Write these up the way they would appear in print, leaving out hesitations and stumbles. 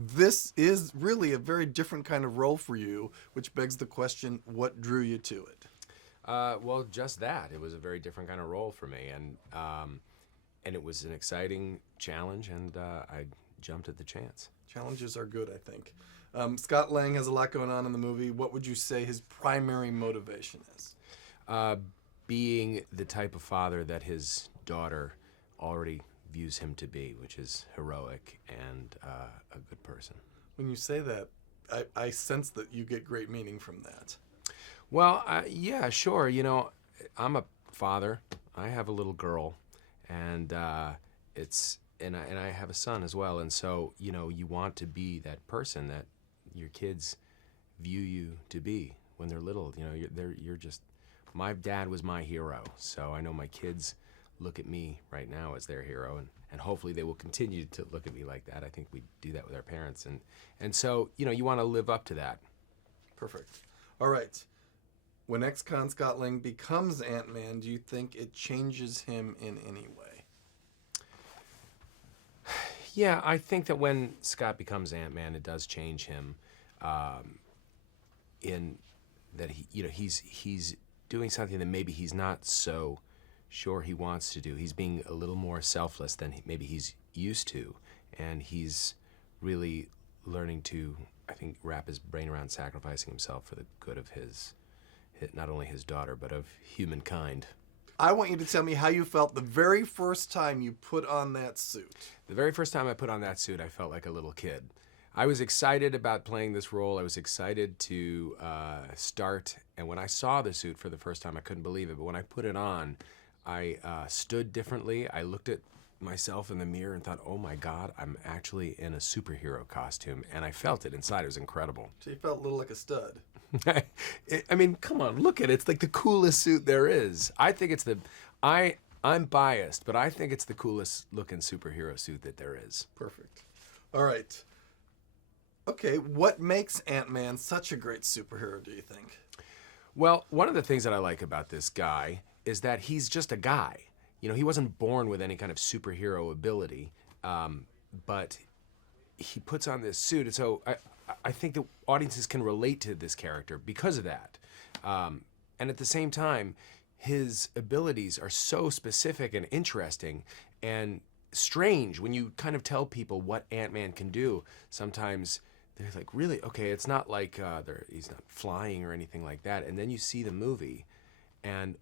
this is really a very different kind of role for you, which begs the question, what drew you to it? Well, just that. It was a very different kind of role for me, and it was an exciting challenge, and I jumped at the chance. Challenges are good, I think. Scott Lang has a lot going on in the movie. What would you say his primary motivation is? Being the type of father that his daughter already views him to be, which is heroic and a good person. When you say that, I sense that you get great meaning from that. Well, yeah, sure. You know, I'm a father. I have a little girl, and I have a son as well. And so, you know, you want to be that person that your kids view you to be when they're little. You know, you're just. My dad was my hero, so I know my kids look at me right now as their hero, and hopefully they will continue to look at me like that. I think we do that with our parents, and so, you know, you want to live up to that. Perfect. All right. When ex-con Scott Lang becomes Ant-Man, do you think it changes him in any way? Yeah, I think that when Scott becomes Ant-Man, it does change him, in that he's doing something that maybe he's not so sure he wants to do. He's being a little more selfless than maybe he's used to, and he's really learning to, I think, wrap his brain around sacrificing himself for the good of not only his daughter, but of humankind. I want you to tell me how you felt the very first time you put on that suit. The very first time I put on that suit, I felt like a little kid. I was excited about playing this role. I was excited to start, and when I saw the suit for the first time, I couldn't believe it. But when I put it on, I stood differently. I looked at myself in the mirror and thought, oh my God, I'm actually in a superhero costume. And I felt it inside. It was incredible. So you felt a little like a stud. I mean, come on, look at it. It's like the coolest suit there is. I think it's I'm biased, but I think it's the coolest looking superhero suit that there is. Perfect. All right. Okay, what makes Ant-Man such a great superhero, do you think? Well, one of the things that I like about this guy is that he's just a guy. You know, he wasn't born with any kind of superhero ability, but he puts on this suit, and so I think that audiences can relate to this character because of that. And at the same time, his abilities are so specific and interesting and strange when you kind of tell people what Ant-Man can do. Sometimes they're like, really? Okay, it's not like he's not flying or anything like that. And then you see the movie, and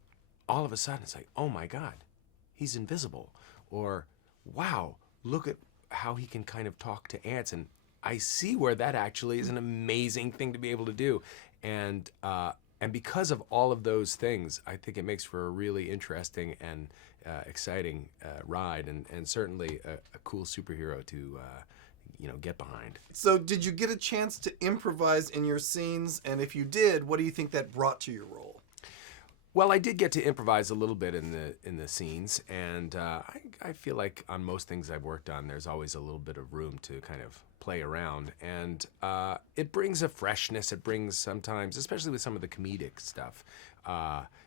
all of a sudden it's like, oh my God, he's invisible. Or, wow, look at how he can kind of talk to ants. And I see where that actually is an amazing thing to be able to do. And because of all of those things, I think it makes for a really interesting and exciting ride, and certainly a cool superhero to get behind. So did you get a chance to improvise in your scenes? And if you did, what do you think that brought to your role? Well, I did get to improvise a little bit in the scenes, and I feel like on most things I've worked on, there's always a little bit of room to kind of play around, and it brings a freshness. It brings sometimes, especially with some of the comedic stuff,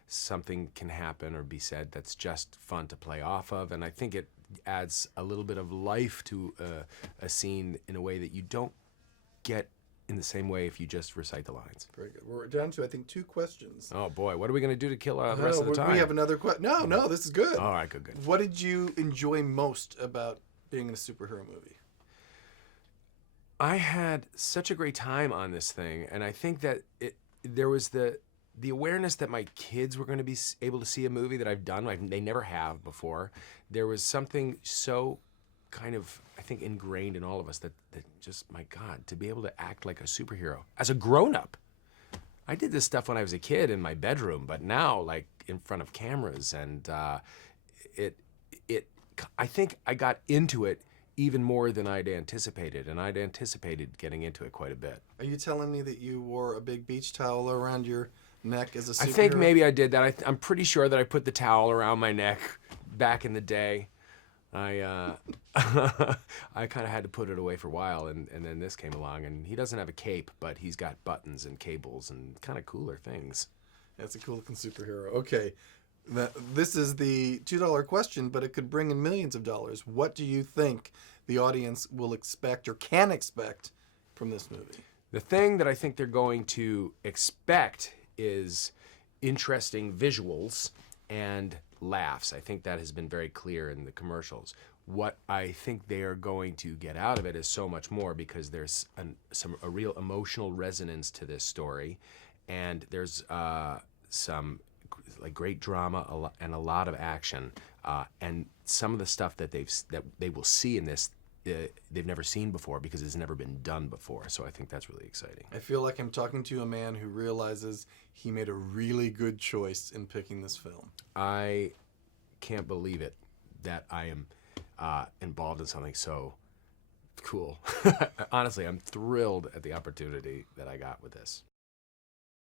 something can happen or be said that's just fun to play off of, and I think it adds a little bit of life to a scene in a way that you don't get in the same way if you just recite the lines. Very good. We're down to, I think, 2 questions. Oh boy, what are we going to do to kill the rest of the time? We have another question. No, this is good. All right, good. What did you enjoy most about being in a superhero movie? I had such a great time on this thing, and I think that there was the awareness that my kids were going to be able to see a movie that I've done. They never have before. There was something so kind of, I think, ingrained in all of us that just, my God, to be able to act like a superhero as a grown-up. I did this stuff when I was a kid in my bedroom, but now, like, in front of cameras, and I think I got into it even more than I'd anticipated, and I'd anticipated getting into it quite a bit. Are you telling me that you wore a big beach towel around your neck as a superhero? I think maybe I did that. I'm pretty sure that I put the towel around my neck back in the day. I kind of had to put it away for a while, and then this came along, and he doesn't have a cape, but he's got buttons and cables and kind of cooler things. That's a cool looking superhero. Okay, This is the $2 question, but it could bring in millions of dollars. What do you think the audience will expect or can expect from this movie? The thing that I think they're going to expect is interesting visuals and laughs. I think that has been very clear in the commercials. What I think they are going to get out of it is so much more, because there's a real emotional resonance to this story, and there's some like great drama and a lot of action, and some of the stuff that they will see in this they've never seen before, because it's never been done before. So I think that's really exciting. I feel like I'm talking to a man who realizes he made a really good choice in picking this film. I can't believe it that I am involved in something so cool. Honestly, I'm thrilled at the opportunity that I got with this.